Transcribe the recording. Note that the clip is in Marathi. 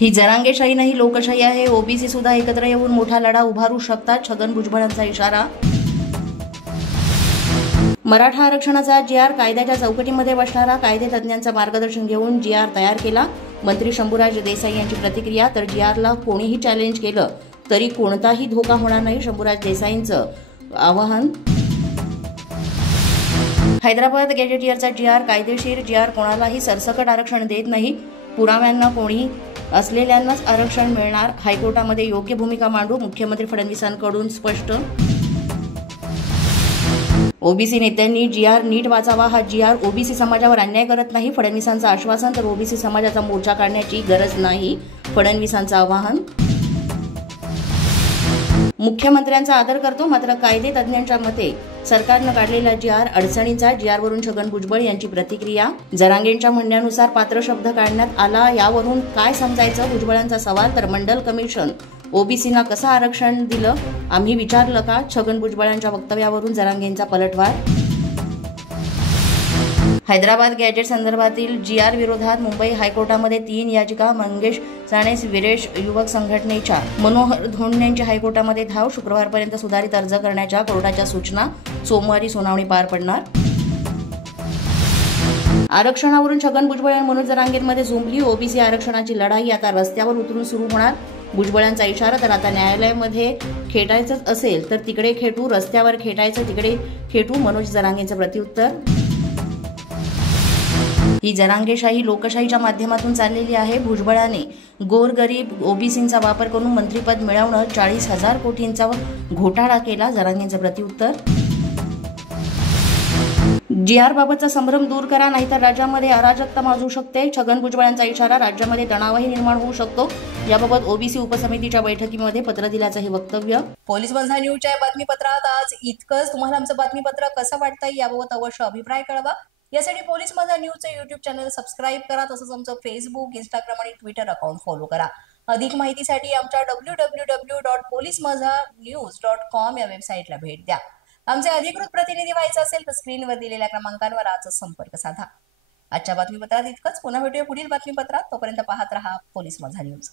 ही जरांगेशाही नाही लोकशाही आहे. ओबीसी सुद्धा एकत्र येऊन मोठा लढा उभारू शकतात. छगन भुजबळांचा इशारा. मराठा आरक्षणाचा जी.आर. कायद्याच्या चौकटीमध्ये बसणारा. कायदेतज्ञांचं मार्गदर्शन घेऊन जी.आर. तयार केला. मंत्री शंभूराज देसाई यांची प्रतिक्रिया. तर जी.आरला कोणीही चॅलेंज केलं तरी कोणताही धोका होणार नाही. शंभूराज देसाईंचं आवाहन. हैदराबाद गॅजेटियरचा जी.आर. कायदेशीर. जी.आर. कोणालाही सरसकट आरक्षण देत नाही. पुराव्यांना कोणी असलेल्यांनाच आरक्षण मिळणार. हायकोर्टामध्ये योग्य भूमिका मांडू. मुख्यमंत्री फडणवीसांकडून स्पष्ट. ओबीसी नेत्यांनी जी.आर. नीट वाचावा. हा जी.आर. ओबीसी समाजावर अन्याय करत नाही. फडणवीसांचं आश्वासन. तर ओबीसी समाजाचा मोर्चा काढण्याची गरज नाही. फडणवीसांचं आवाहन. मुख्यमंत्र्यांचा आदर करतो. मात्र कायदे तज्ज्ञांच्या मते सरकारनं काढलेला जी.आर. अडचणीचा. जी.आरवरून छगन भुजबळ यांची प्रतिक्रिया. जरांगेंच्या म्हणण्यानुसार पात्र शब्द काढण्यात आला. यावरून काय समजायचं? भुजबळांचा सवाल. तर मंडल कमिशन ओबीसींना कसं आरक्षण दिलं? आम्ही विचारलं का? छगन भुजबळांच्या वक्तव्यावरून जरांगेंचा पलटवार. हैदराबाद गॅजेट संदर्भातील जी.आर. विरोधात मुंबई हायकोर्टामध्ये 3 याचिका. मंगेश साणेस विरेश युवक संघटनेच्या. मनोहर धोंड हायकोर्टामध्ये धाव. शुक्रवारपर्यंत सुधारित अर्ज करण्याच्या कोर्टाच्या सूचना. सोमवारी सुनावणी पार पडणार. आरक्षणावरून छगन भुजबळ आणि मनोज जरांगेंमध्ये झुंबली. ओबीसी आरक्षणाची लढाई आता रस्त्यावर उतरून सुरू होणार. भुजबळांचा इशारा. तर आता न्यायालयामध्ये खेटायचंच असेल तर तिकडे खेटू. रस्त्यावर खेटायचं तिकडे खेटू. मनोज जरांगेंचं प्रत्युत्तर. ही जरांगेशाही लोकशाहीच्या माध्यमातून चाललेली आहे. भुजबळाने गोरगरीब ओबीसींचा वापर करून मंत्रिपद मिळवणं 40,000 कोटींचा घोटाळा केला. जरांगेंचं प्रत्युत्तर. जी.आर. बाबतचा संभ्रम दूर करा नाहीतर राज्यामध्ये अराजकता माजू शकते. छगन भुजबळांचा इशारा. राज्यामध्ये तणावही निर्माण होऊ शकतो. याबाबत ओबीसी उपसमितीच्या बैठकीमध्ये पत्र दिल्याचं हे वक्तव्य. पोलीस माझा न्यूजच्या बातमीपत्रात आज इतकंच. तुम्हाला आमचं बातमीपत्र कसं वाटतंय याबाबत अवश्य अभिप्राय कळवा. यासाठी पोलीस माझा न्यूजचं युट्यूब चॅनल सबस्क्राईब करा. तसंच आमचं फेसबुक, इंस्टाग्राम आणि ट्विटर अकाउंट फॉलो करा. अधिक माहितीसाठी आमच्या www.policemazhanews.com या वेबसाईटला भेट द्या. आमचे अधिकृत प्रतिनिधी व्हायचं असेल तर स्क्रीनवर दिलेल्या क्रमांकांवर आजच संपर्क साधा. आजच्या बातमीपत्रात इतकंच. पुन्हा भेटूया पुढील बातमीपत्रात. तोपर्यंत पाहत रहा पोलीस माझा न्यूज.